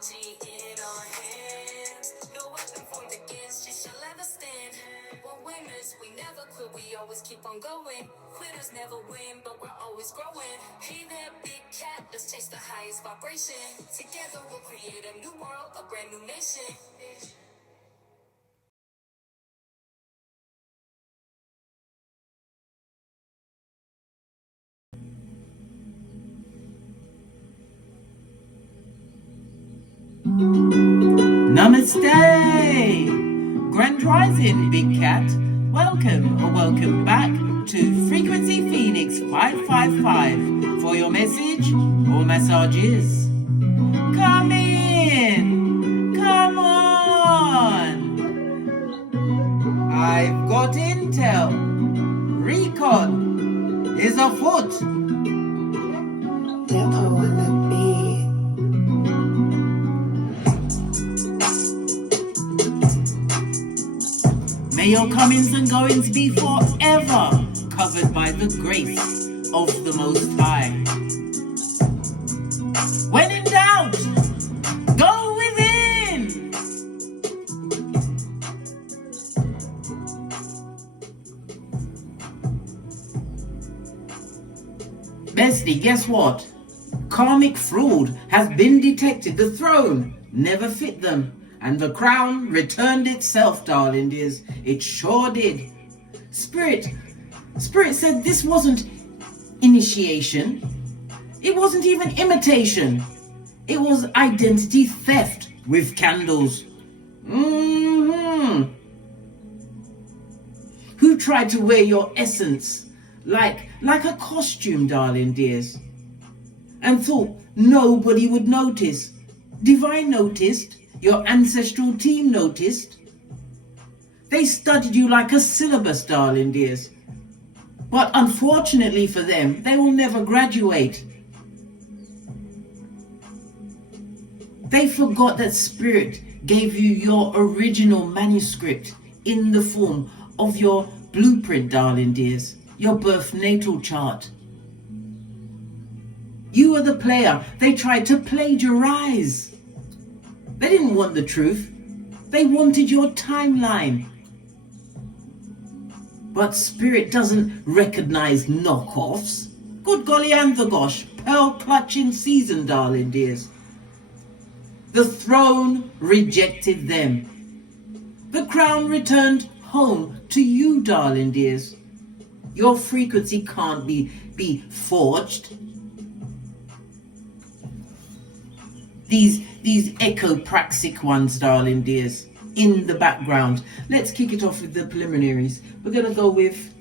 energy in our hands. No weapon formed against you shall ever stand. We're winners, we never quit, we always keep on going. Quitters never win, but we're always growing. Hey there, big cat, let's chase the highest vibration. Together we'll create a new world, a brand new nation. Namaste! Grand Rising, Big Cat. Welcome or welcome back to Frequency Phoenix 555 for your message or messages. Come in! Come on! I've got intel. Recon is afoot. Depot on the beat. May your comings and goings be forever covered by the grace of the Most High. When in doubt, go within. Bestie, guess what? Karmic fraud has been detected. The throne never fit them. And the crown returned itself, darling dears. It sure did. Spirit said this wasn't initiation. It wasn't even imitation. It was identity theft with candles. Who tried to wear your essence like a costume, darling dears, and thought nobody would notice. Divine noticed. Your ancestral team noticed. They studied you like a syllabus, darling dears. But unfortunately for them, they will never graduate. They forgot that Spirit gave you your original manuscript in the form of your blueprint, darling dears, your birth natal chart. You were the player they tried to plagiarize. They didn't want the truth. They wanted your timeline. But Spirit doesn't recognize knockoffs. Good golly and the gosh, pearl clutching season, darling dears. The throne rejected them. The crown returned home to you, darling dears. Your frequency can't be forged. These echo-praxic ones, darling dears, in the background. Let's kick it off with the preliminaries. We're going to go with,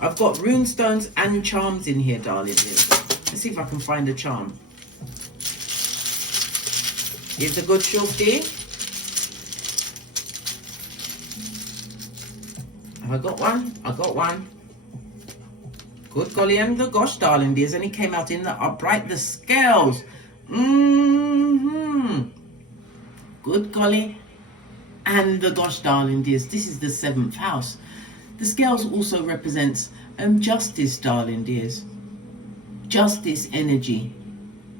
I've got runestones and charms in here, darling dears. Let's see if I can find a charm. Here's a good shorty. Have I got one? I got one. Good golly and the gosh, darling dears. And it came out in the upright, the scales. Good golly and the gosh, darling dears. This is the 7th house. The scales also represents justice, darling dears. Justice energy.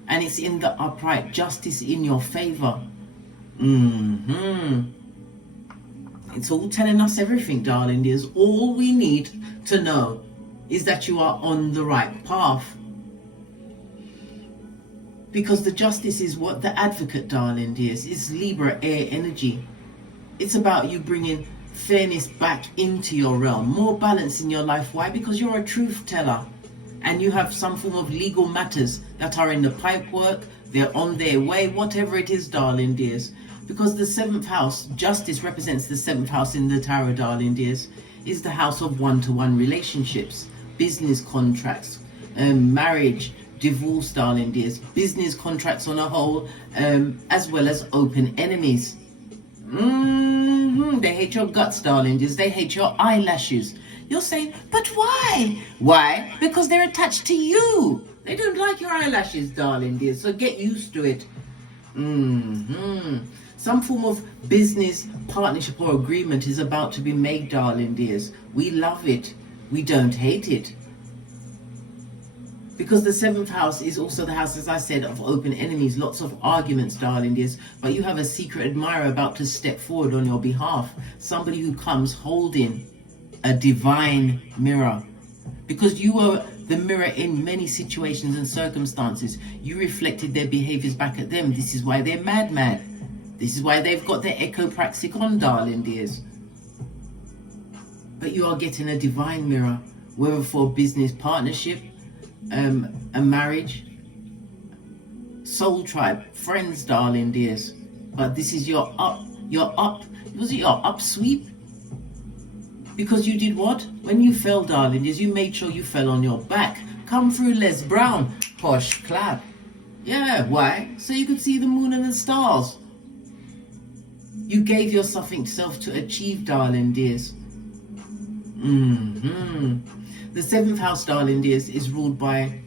And it's in the upright, justice in your favor. It's all telling us everything, darling dears. All we need to know is that you are on the right path. Because the justice is what the advocate, darling dears, is Libra air energy. It's about you bringing fairness back into your realm, more balance in your life. Why? Because you're a truth teller and you have some form of legal matters that are in the pipework, they're on their way, whatever it is, darling dears. Because the 7th house, justice represents the 7th house in the tarot, darling dears, is the house of one-to-one relationships, business contracts, marriage, divorce, darling dears, business contracts on a whole, as well as open enemies. They hate your guts, darling dears. They hate your eyelashes. You're saying, but why? Why? Because they're attached to you. They don't like your eyelashes, darling dears. So get used to it. Some form of business partnership or agreement is about to be made, darling dears. We love it. We don't hate it. Because the 7th house is also the house, as I said, of open enemies, lots of arguments, darling dears. But you have a secret admirer about to step forward on your behalf. Somebody who comes holding a divine mirror. Because you were the mirror in many situations and circumstances. You reflected their behaviors back at them. This is why they're mad. This is why they've got their echopraxic on, darling dears. But you are getting a divine mirror, whether for business partnership, a marriage, soul tribe, friends, darling dears. But this is your was it your upsweep? Because you did what? When you fell, darling dears, you made sure you fell on your back. Come through, Les Brown. Posh clap. Yeah, why? So you could see the moon and the stars. You gave yourself to achieve, darling dears. The 7th house, darling dears, is ruled by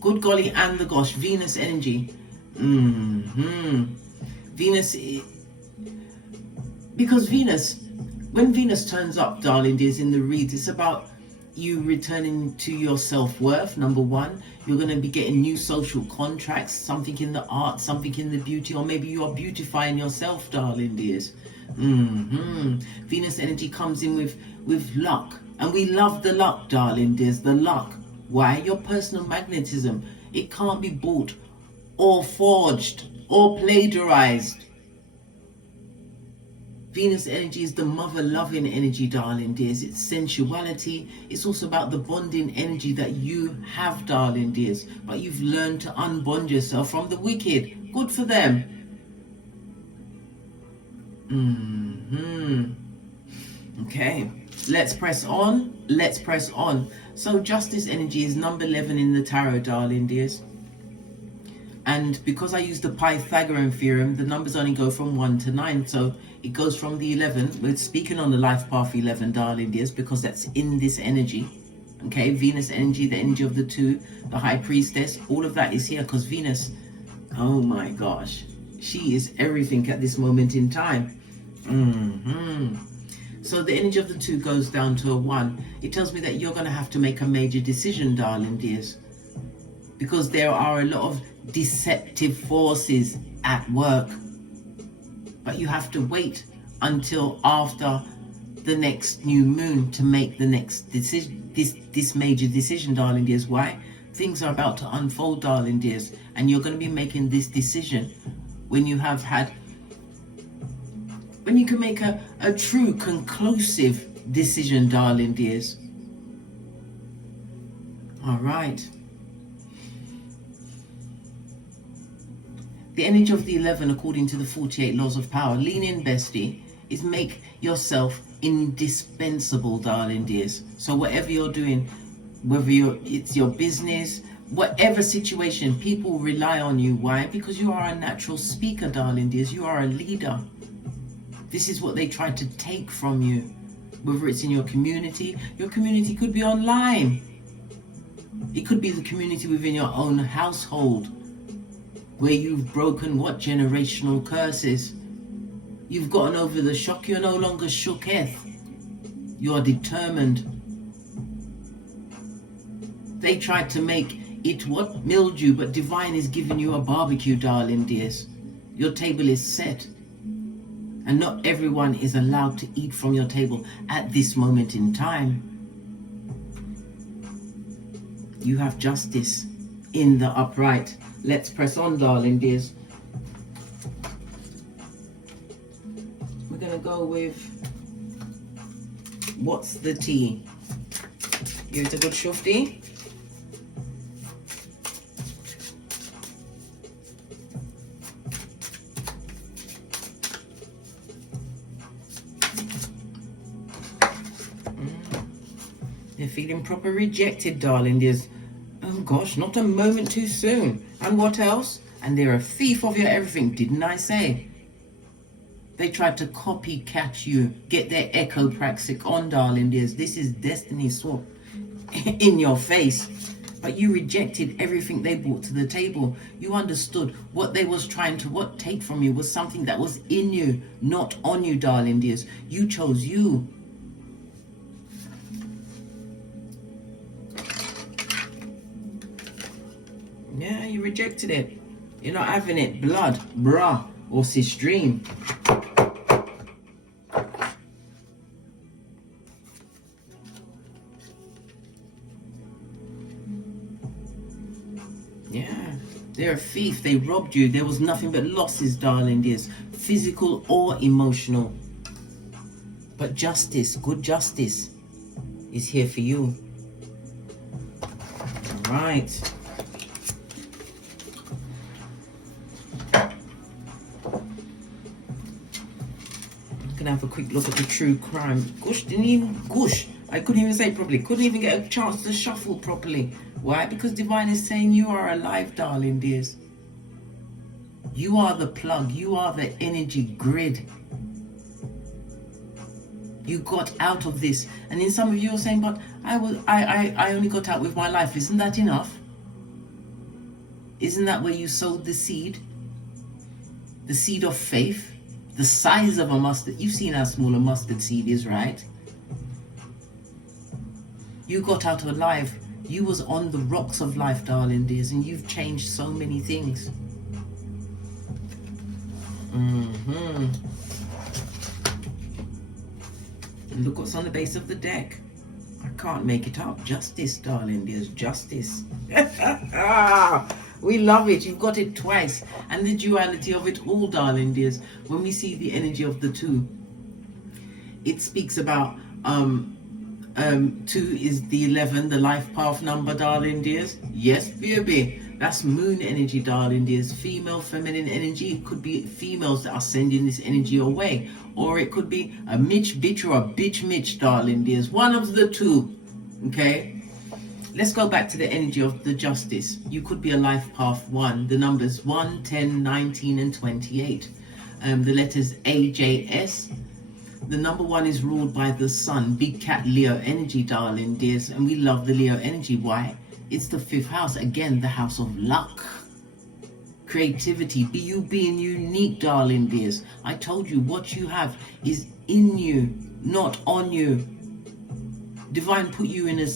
good golly and the gosh, Venus energy. Venus, because Venus, when Venus turns up, darling dears, in the reads, it's about you returning to your self-worth. Number one, you're going to be getting new social contracts, something in the art, something in the beauty, or maybe you are beautifying yourself, darling dears. Venus energy comes in with luck, and we love the luck, darling dears, the luck. Why? Your personal magnetism. It can't be bought or forged or plagiarized. Venus energy is the mother loving energy, darling dears. It's sensuality. It's also about the bonding energy that you have, darling dears. But you've learned to unbond yourself from the wicked. Good for them. Okay, let's press on. Let's press on. So justice energy is number 11 in the tarot, darling dears. And because I use the Pythagorean theorem, the numbers only go from 1 to 9. So it goes from the 11. We're speaking on the life path 11, darling dears, because that's in this energy. Okay, Venus energy, the energy of the 2, the high priestess, all of that is here because Venus, oh my gosh, she is everything at this moment in time. So the energy of the 2 goes down to a 1. It tells me that you're going to have to make a major decision, darling dears, because there are a lot of deceptive forces at work. But you have to wait until after the next new moon to make the next decision, this major decision, darling dears. Why? Things are about to unfold, darling dears, and you're going to be making this decision when you have had, when you can make a true conclusive decision, darling dears. All right. The energy of the 11, according to the 48 laws of power, lean in, bestie, is make yourself indispensable, darling dears. So whatever you're doing, whether it's your business, whatever situation, people rely on you. Why? Because you are a natural speaker, darling dears. You are a leader. This is what they try to take from you. Whether it's in your community could be online. It could be the community within your own household, where you've broken what generational curses. You've gotten over the shock. You're no longer shooketh. You are determined. They tried to make it what? Mildew, but divine is giving you a barbecue, darling dears. Your table is set. And not everyone is allowed to eat from your table at this moment in time. You have justice in the upright. Let's press on, darling dears. We're going to go with what's the tea? Give it a good shufti. They're feeling proper rejected, darling dears. Oh gosh, not a moment too soon. And what else? And they're a thief of your everything, didn't I say? They tried to copycat you, get their echopraxic on, darling dears. This is destiny swap in your face. But you rejected everything they brought to the table. You understood what they was trying to take from you was something that was in you, not on you, darling dears. You chose you. you rejected it. You're not having it. Blood, bruh, or cis dream. Yeah, they're a thief. They robbed you. There was nothing but losses, darling dears, physical or emotional. But justice, good justice, is here for you. All right. Gonna have a quick look at the true crime. Gosh, I couldn't even say it properly. Couldn't even get a chance to shuffle properly. Why? Because Divine is saying you are alive, darling dears. You are the plug. You are the energy grid. You got out of this. And then some of you are saying, but I only got out with my life. Isn't that enough? Isn't that where you sowed the seed? The seed of faith? The size of a mustard. You've seen how small a mustard seed is, right? You got out alive. You was on the rocks of life, darling dears, and you've changed so many things. And look what's on the base of the deck. I can't make it up. Justice, darling dears, justice. We love it. You've got it twice. And the duality of it all, darling dears. When we see the energy of the two, it speaks about 2 is the 11, the life path number, darling dears. Yes, baby. That's moon energy, darling dears. Female, feminine energy. It could be females that are sending this energy away. Or it could be a Mitch bitch or a bitch Mitch, darling dears. One of the two. Okay? Let's go back to the energy of the justice. You could be a life path 1. The numbers 1, 10, 19, and 28. The letters A, J, S. The number 1 is ruled by the sun. Big cat Leo energy, darling dears. And we love the Leo energy. Why? It's the 5th house. Again, the house of luck. Creativity. Be you being unique, darling dears. I told you what you have is in you, not on you. Divine put you in a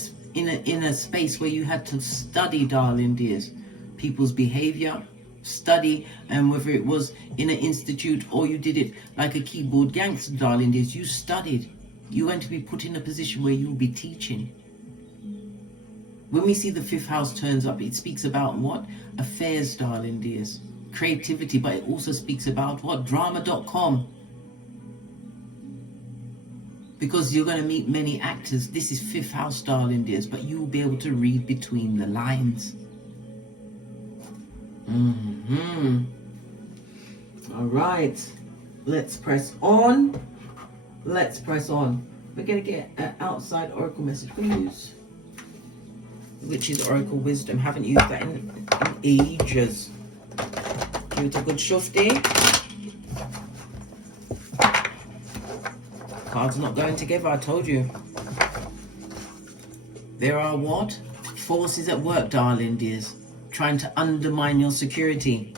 space where you had to study, darling dears, people's behavior, study, and whether it was in an institute or you did it like a keyboard gangster, darling dears, you studied. You went to be put in a position where you will be teaching. When we see the 5th house turns up, it speaks about what? Affairs, darling dears. Creativity, but it also speaks about what? Drama.com. Because you're going to meet many actors. This is 5th house, darling dears, but you will be able to read between the lines. All right. Let's press on. Let's press on. We're going to get an outside oracle message. We're going to use, which is Oracle Wisdom. Haven't used that in ages. Give it a good shufty. Cards not going together, I told you. There are what? Forces at work, darling dears, trying to undermine your security.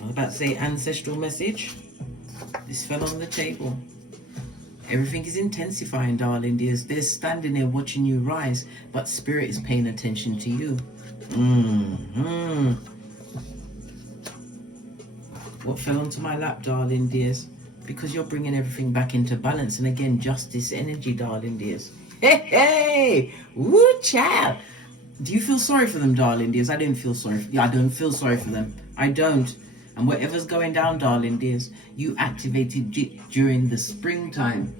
I was about to say ancestral message. This fell on the table. Everything is intensifying, darling dears. They're standing there watching you rise, but spirit is paying attention to you. What fell onto my lap, darling dears? Because you're bringing everything back into balance. And again, justice energy, darling dears. Hey! Woo, child! Do you feel sorry for them, darling dears? I don't feel sorry. I don't feel sorry for them. I don't. And whatever's going down, darling dears, you activated it during the springtime.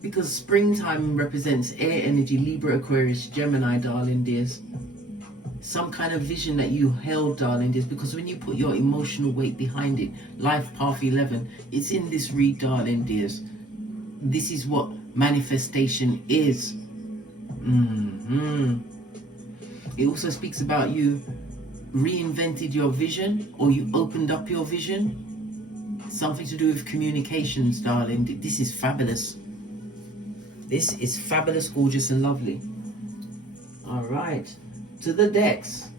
Because springtime represents air energy, Libra, Aquarius, Gemini, darling dears. Some kind of vision that you held, darling dears, because when you put your emotional weight behind it, life path 11, it's in this read, darling dears. This is what manifestation is. It also speaks about you reinvented your vision, or you opened up your vision. Something to do with communications, darling. This is fabulous. This is fabulous, gorgeous, and lovely. All right, to the decks.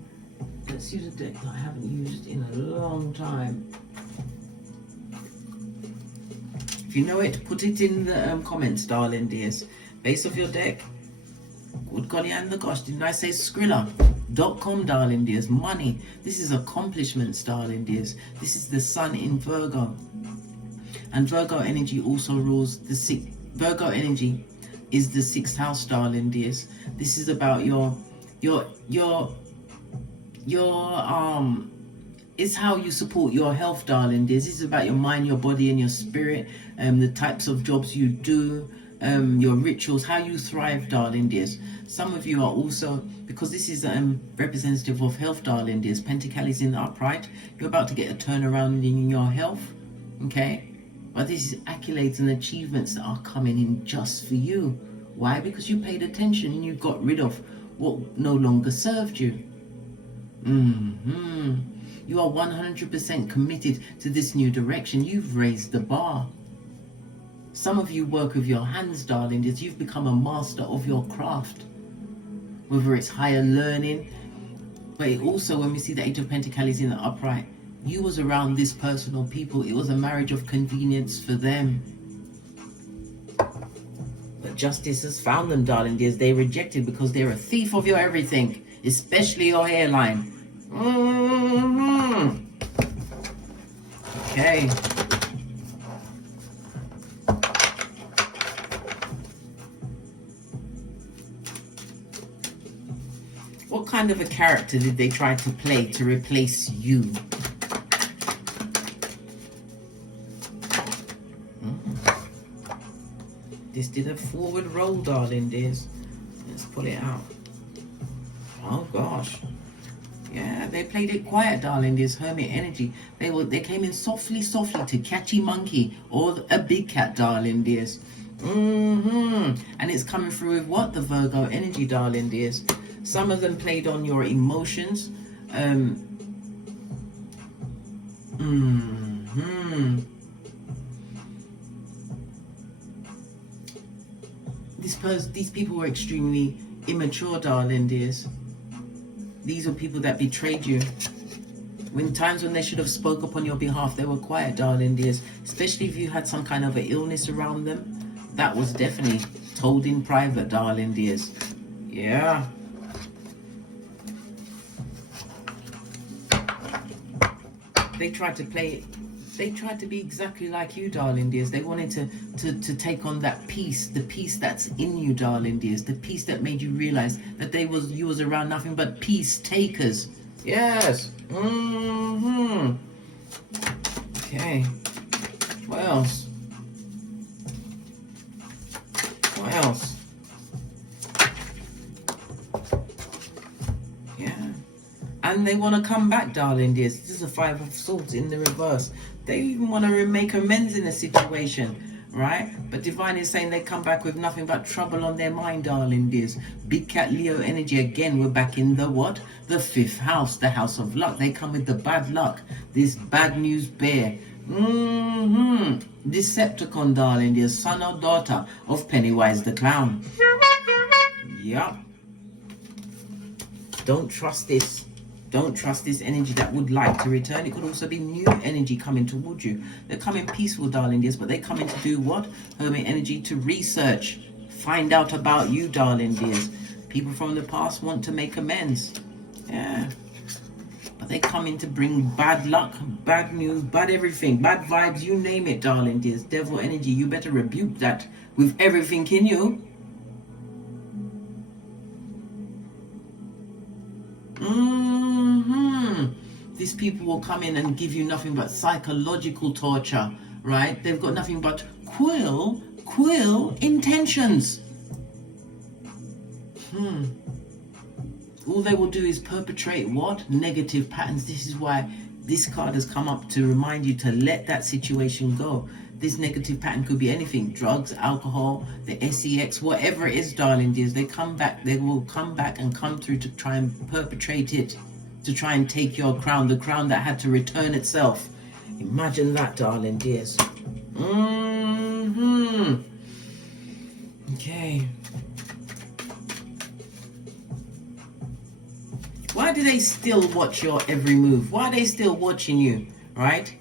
Let's use a deck that I haven't used in a long time. If you know it, put it in the comments, darling dears. Base of your deck. Good golly and the gosh, didn't I say Skrilla.com, darling dears? Money. This is accomplishments, darling dears. This is the sun in Virgo. And Virgo energy also rules the sixth. Virgo energy is the sixth house, darling dears. This is about it's how you support your health, darling dears. This is about your mind, your body, and your spirit, the types of jobs you do, your rituals, how you thrive, darling dears. Some of you are also, because this is representative of health, darling dears, Pentacles in the upright, you're about to get a turnaround in your health, okay? But this is accolades and achievements that are coming in just for you. Why? Because you paid attention and you got rid of what no longer served you. You are 100% committed to this new direction. You've raised the bar. Some of you work with your hands, darling, as you've become a master of your craft. Whether it's higher learning, but it also, when we see the Eight of Pentacles in the upright, you was around this person or people. It was a marriage of convenience for them. But justice has found them, darling dears. They rejected because they're a thief of your everything, especially your hairline. Okay. What kind of a character did they try to play to replace you? This did a forward roll, darling dears. Let's pull it out. Oh gosh. Yeah, they played it quiet, darling dears. Hermit energy. They came in softly to catchy monkey or a big cat, darling dears. And it's coming through with what? The Virgo energy, darling dears. Some of them played on your emotions. These people were extremely immature, darling dears. These are people that betrayed you. When times when they should have spoke up on your behalf, they were quiet, darling dears. Especially if you had some kind of an illness around them. That was definitely told in private, darling dears. Yeah. They tried to play it. They tried to be exactly like you, darling dears. They wanted to take on that peace, the peace that's in you, darling dears. The peace that made you realize that you was around nothing but peace takers. Yes. Okay. What else? What else? Yeah. And they want to come back, darling dears. This is a Five of Swords in the reverse. They even want to make amends in a situation, right? But Divine is saying they come back with nothing but trouble on their mind, darling dears. Big Cat Leo energy again. We're back in the what? The fifth house, the house of luck. They come with the bad luck. This bad news bear. Decepticon, darling dears. Son or daughter of Pennywise the Clown. Yup. Don't trust this. Don't trust this energy that would like to return. It could also be new energy coming towards you. They're coming peaceful, darling dears, but they're coming to do what? Hermit energy, to research. Find out about you, darling dears. People from the past want to make amends. Yeah. But they come in to bring bad luck, bad news, bad everything, bad vibes, you name it, darling dears. Devil energy, you better rebuke that with everything in you. These people will come in and give you nothing but psychological torture, right? They've got nothing but quill intentions. All they will do is perpetrate what? Negative patterns. This is why this card has come up to remind you to let that situation go. This negative pattern could be anything. Drugs, alcohol, the sex, whatever it is, darling dears. They come back. They will come back and come through to try and perpetrate it. To try and take your crown. The crown that had to return itself. Imagine that, darling dears. Okay. do they still watch your every move? Why are they still watching you, right?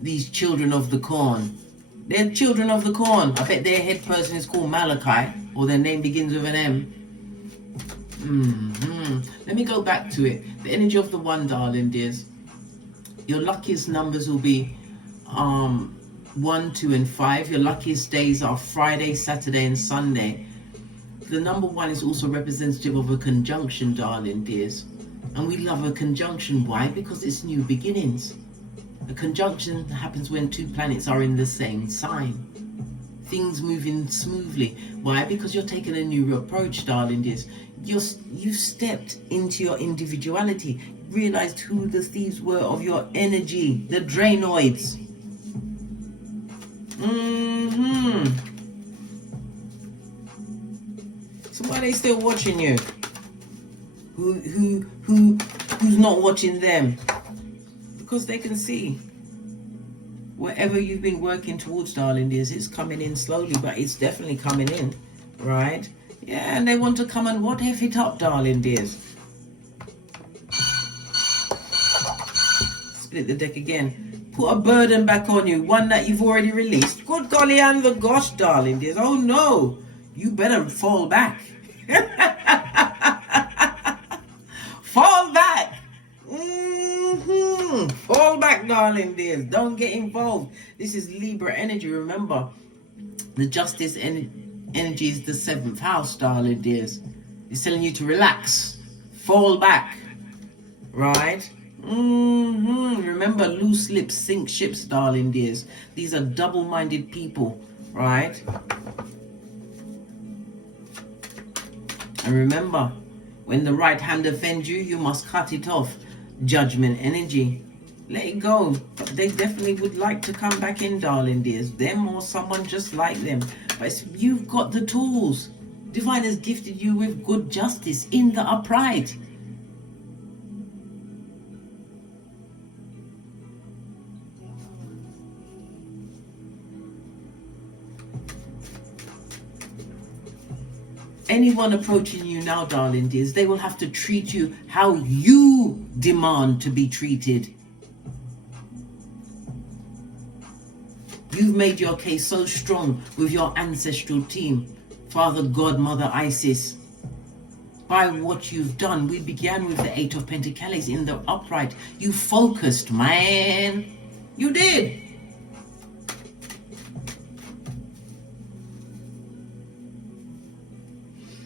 These children of the corn. They're children of the corn. I bet their head person is called Malachi, or their name begins with an M. Let me go back to it. The energy of the one, darling dears. Your luckiest numbers will be 1, 2, and 5. Your luckiest days are Friday, Saturday, and Sunday. The number 1 is also representative of a conjunction, darling dears. And we love a conjunction. Why? Because it's new beginnings. A conjunction happens when 2 planets are in the same sign. Things moving smoothly. Why? Because you're taking a new approach, darling dears. You've stepped into your individuality. Realized who the thieves were of your energy. The drainoids. So why are they still watching you? Who's not watching them? Because they can see whatever you've been working towards, darling dears, it's coming in slowly, but it's definitely coming in, right? Yeah, and they want to come and what F it up, darling dears. Split the deck again. Put a burden back on you, one that you've already released. Good golly and the gosh, darling dears. Oh no, you better fall back. Fall back. Fall back, darling dears. Don't get involved. This is Libra energy. Remember, the justice energy is the 7th house, darling dears. It's telling you to relax. Fall back. Right? Remember, loose lips sink ships, darling dears. These are double-minded people. Right? And remember, when the right hand offends you, you must cut it off. Judgment energy. Let it go. But they definitely would like to come back in, darling dears. Them or someone just like them. But you've got the tools. Divine has gifted you with good justice in the upright. Anyone approaching you now, darling dears, they will have to treat you how you demand to be treated. You've made your case so strong with your ancestral team, Father God, Mother Isis. By what you've done, we began with the 8 of Pentacles in the upright. You focused, man. You did.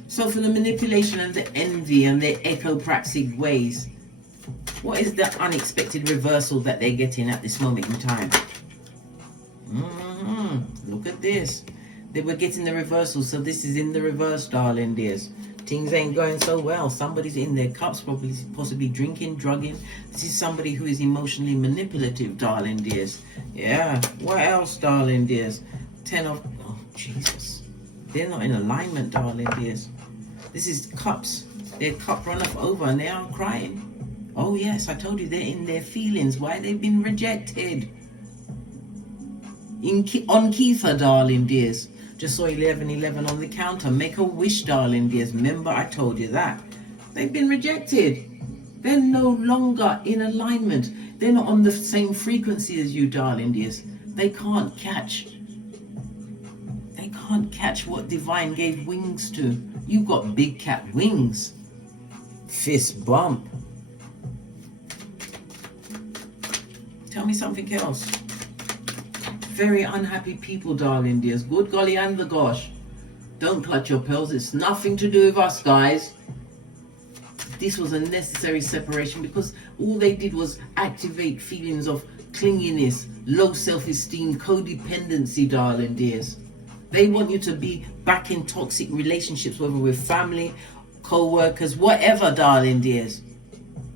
So for the manipulation and the envy and the echopraxic ways, what is the unexpected reversal that they're getting at this moment in time? Look at this. They were getting the reversal, so this is in the reverse, darling dears. Things ain't going so well. Somebody's in their cups, possibly drinking, drugging. This is somebody who is emotionally manipulative, darling dears. Yeah. What else, darling dears? 10 of... Oh, Jesus. They're not in alignment, darling dears. This is cups. Their cup runneth over and they are crying. Oh yes, I told you they're in their feelings. Why they've been rejected. On Kiefer, darling dears. Just saw 1111 on the counter. Make a wish, darling dears. Remember, I told you that. They've been rejected. They're no longer in alignment. They're not on the same frequency as you, darling dears. They can't catch. They can't catch what divine gave wings to. You've got big cat wings. Fist bump. Tell me something else. Very unhappy people, darling dears. Good golly and the gosh. Don't clutch your pearls. It's nothing to do with us, guys. This was a necessary separation because all they did was activate feelings of clinginess, low self-esteem, codependency, darling dears. They want you to be back in toxic relationships, whether with family, co-workers, whatever, darling dears.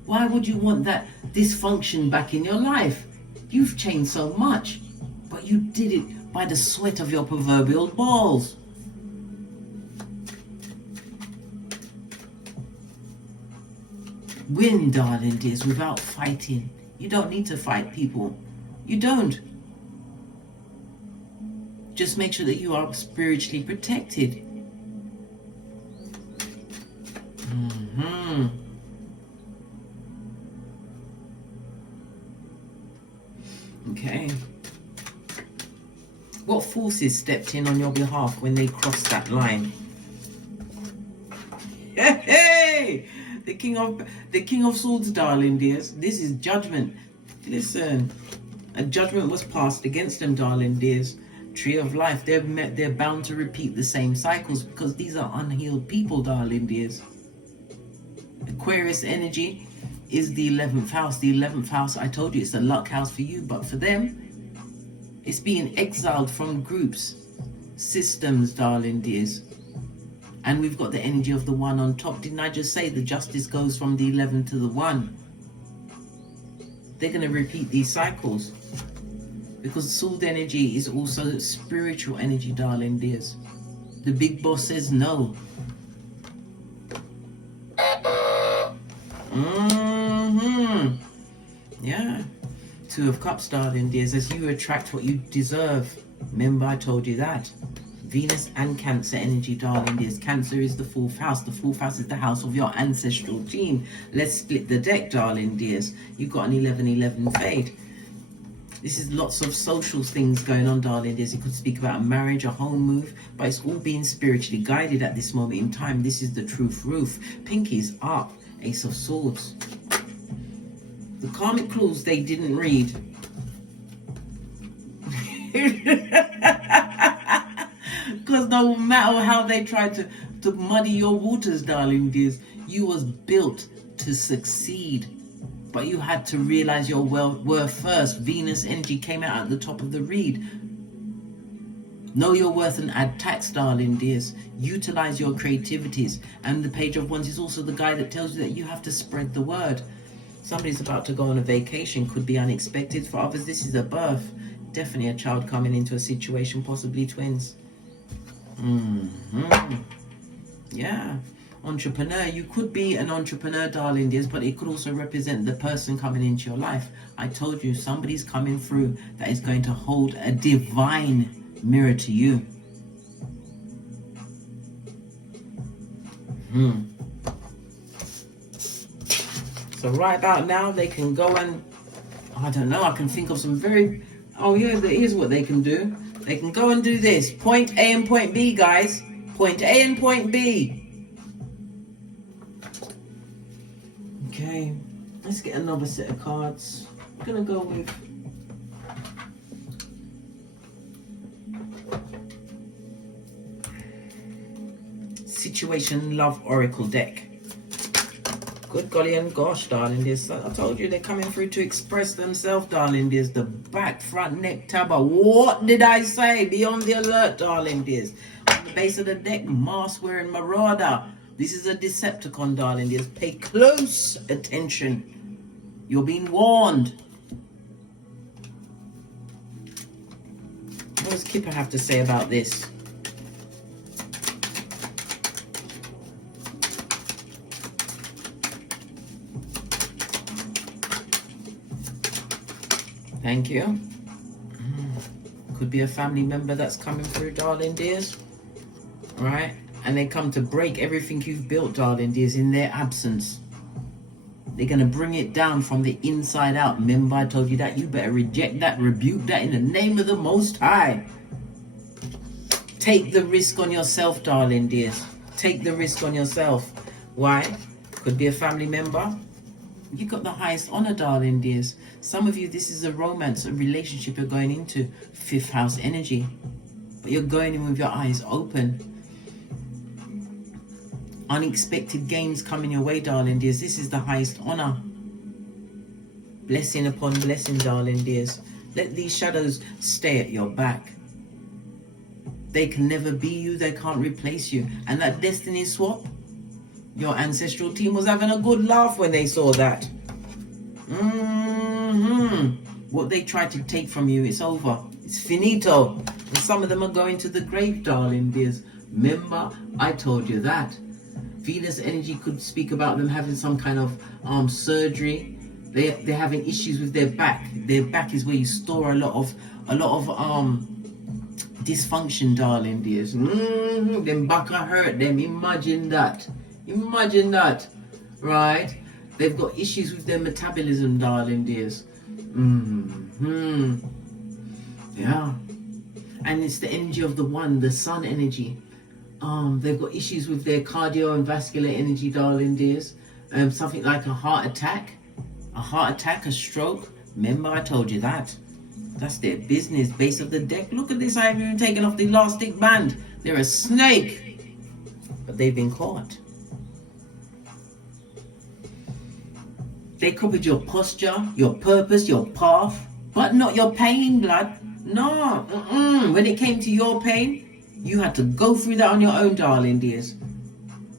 Why would you want that dysfunction back in your life? You've changed so much, but you did it by the sweat of your proverbial balls. Win, darling dears, without fighting. You don't need to fight people. You don't. Just make sure that you are spiritually protected. Mm-hmm. Okay. What forces stepped in on your behalf when they crossed that line? Hey! The King of Swords, darling dears. This is judgment. Listen, a judgment was passed against them, darling dears. Tree of life. They're bound to repeat the same cycles because these are unhealed people, darling dears. Aquarius energy is the 11th house. The 11th house, I told you, it's the luck house for you, but for them, it's being exiled from groups, systems, darling dears. And we've got the energy of the 1 on top. Didn't I just say the justice goes from the 11 to the 1? They're going to repeat these cycles. Because sword energy is also spiritual energy, darling dears. The big boss says no. Yeah. 2 of Cups, darling dears, as you attract what you deserve. Remember, I told you that. Venus and Cancer energy, darling dears. Cancer is the 4th house. The 4th house is the house of your ancestral team. Let's split the deck, darling dears. You've got an 11-11 fade. This is lots of social things going on, darling dears. You could speak about a marriage, a home move, but it's all being spiritually guided at this moment in time. This is the truth roof. Pinkies up. Ace of Swords. The karmic clues they didn't read. Because no matter how they tried to muddy your waters, darling dears, you was built to succeed. But you had to realize your worth first. Venus energy came out at the top of the read. Know your worth and add tax, darling dears. Utilize your creativities. And the Page of Wands is also the guy that tells you that you have to spread the word. Somebody's about to go on a vacation. Could be unexpected. For others, this is a birth. Definitely a child coming into a situation, possibly twins. Yeah. Entrepreneur. You could be an entrepreneur, darling dears, but it could also represent the person coming into your life. I told you, somebody's coming through that is going to hold a divine mirror to you. So right about now, they can go and, I don't know, I can think of some very, oh yeah, here's what they can do. They can go and do this. Point A and point B, guys. Point A and point B. Okay, let's get another set of cards. I'm gonna go with Situation Love Oracle deck. Good golly and gosh, darling dears. I told you they're coming through to express themselves, darling dears. The back, front, neck, tabber. What did I say? Be on the alert, darling dears. On the base of the deck, mask wearing marauder. This is a Decepticon, darling dears. Pay close attention. You're being warned. What does Kipper have to say about this? Thank you. Could be a family member that's coming through, darling dears. Right? And they come to break everything you've built, darling dears, in their absence. They're going to bring it down from the inside out. Remember, I told you that. You better reject that, rebuke that in the name of the Most High. Take the risk on yourself, darling dears. Take the risk on yourself. Why? Could be a family member. You got the highest honor, darling dears. Some of you, this is a romance, a relationship you're going into. 5th house energy. But you're going in with your eyes open. Unexpected gains coming your way, darling dears. This is the highest honor. Blessing upon blessing, darling dears. Let these shadows stay at your back. They can never be you. They can't replace you. And that destiny swap, your ancestral team was having a good laugh when they saw that. What they tried to take from you, it's over. It's finito. And some of them are going to the grave, darling dears. Remember, I told you that. Venus energy could speak about them having some kind of surgery. They're having issues with their back. Their back is where you store a lot of dysfunction, darling dears. Them back hurt them. Imagine that. Imagine that, right? They've got issues with their metabolism, darling dears. Yeah. And it's the energy of the one, the sun energy. They've got issues with their cardio and vascular energy, darling dears. Something like a heart attack, a stroke. Remember I told you that. That's their business. Base of the deck. Look at this. I haven't even taken off the elastic band. They're a snake. But they've been caught. They copied your posture, your purpose, your path, but not your pain, blood. No. When it came to your pain, you had to go through that on your own, darling dears.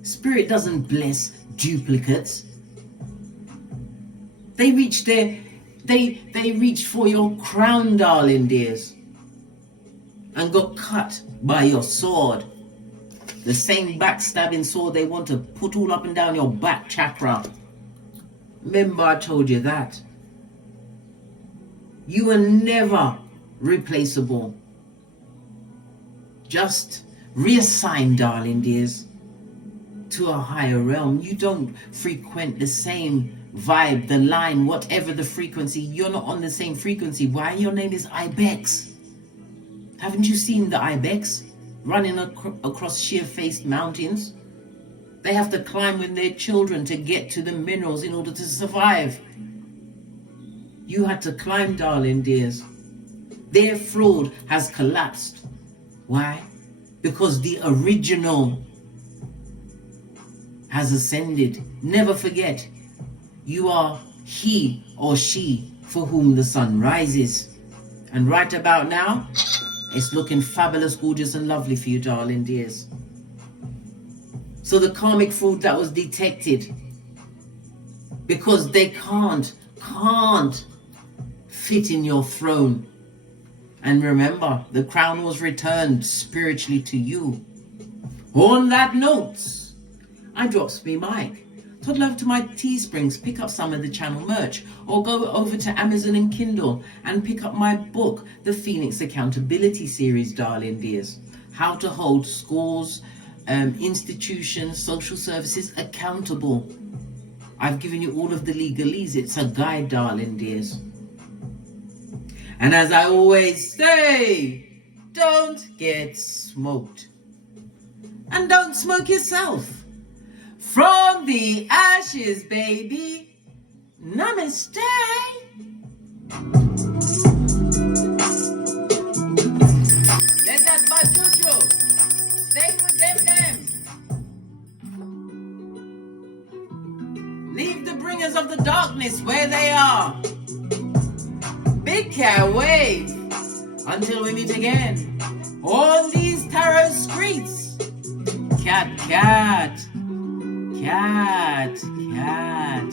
Spirit doesn't bless duplicates. They reached they reached for your crown, darling dears, and got cut by your sword. The same backstabbing sword they want to put all up and down your back chakra. Remember I told you that. You are never replaceable. Just reassign, darling dears, to a higher realm. You don't frequent the same vibe, the line, whatever the frequency. You're not on the same frequency. Why? Your name is Ibex. Haven't you seen the Ibex running across sheer-faced mountains? They have to climb with their children to get to the minerals in order to survive. You had to climb, darling dears. Their fraud has collapsed. Why? Because the original has ascended. Never forget, you are he or she for whom the sun rises. And right about now, it's looking fabulous, gorgeous and lovely for you, darling dears. So the karmic fraud that was detected, because they can't fit in your throne. And remember, the crown was returned spiritually to you. On that note, I drops me mic. Toddle over to my Teesprings, pick up some of the channel merch, or go over to Amazon and Kindle and pick up my book, the Phoenix Accountability Series, darling dears. How to hold schools, institutions, social services accountable. I've given you all of the legalese. It's a guide, darling dears. And as I always say, don't get smoked. And don't smoke yourself. From the ashes, baby. Namaste. Let that bad juju stay with them. Leave the bringers of the darkness where they are. Big cat wave until we meet again on these tarot streets. Cat, cat, cat, cat.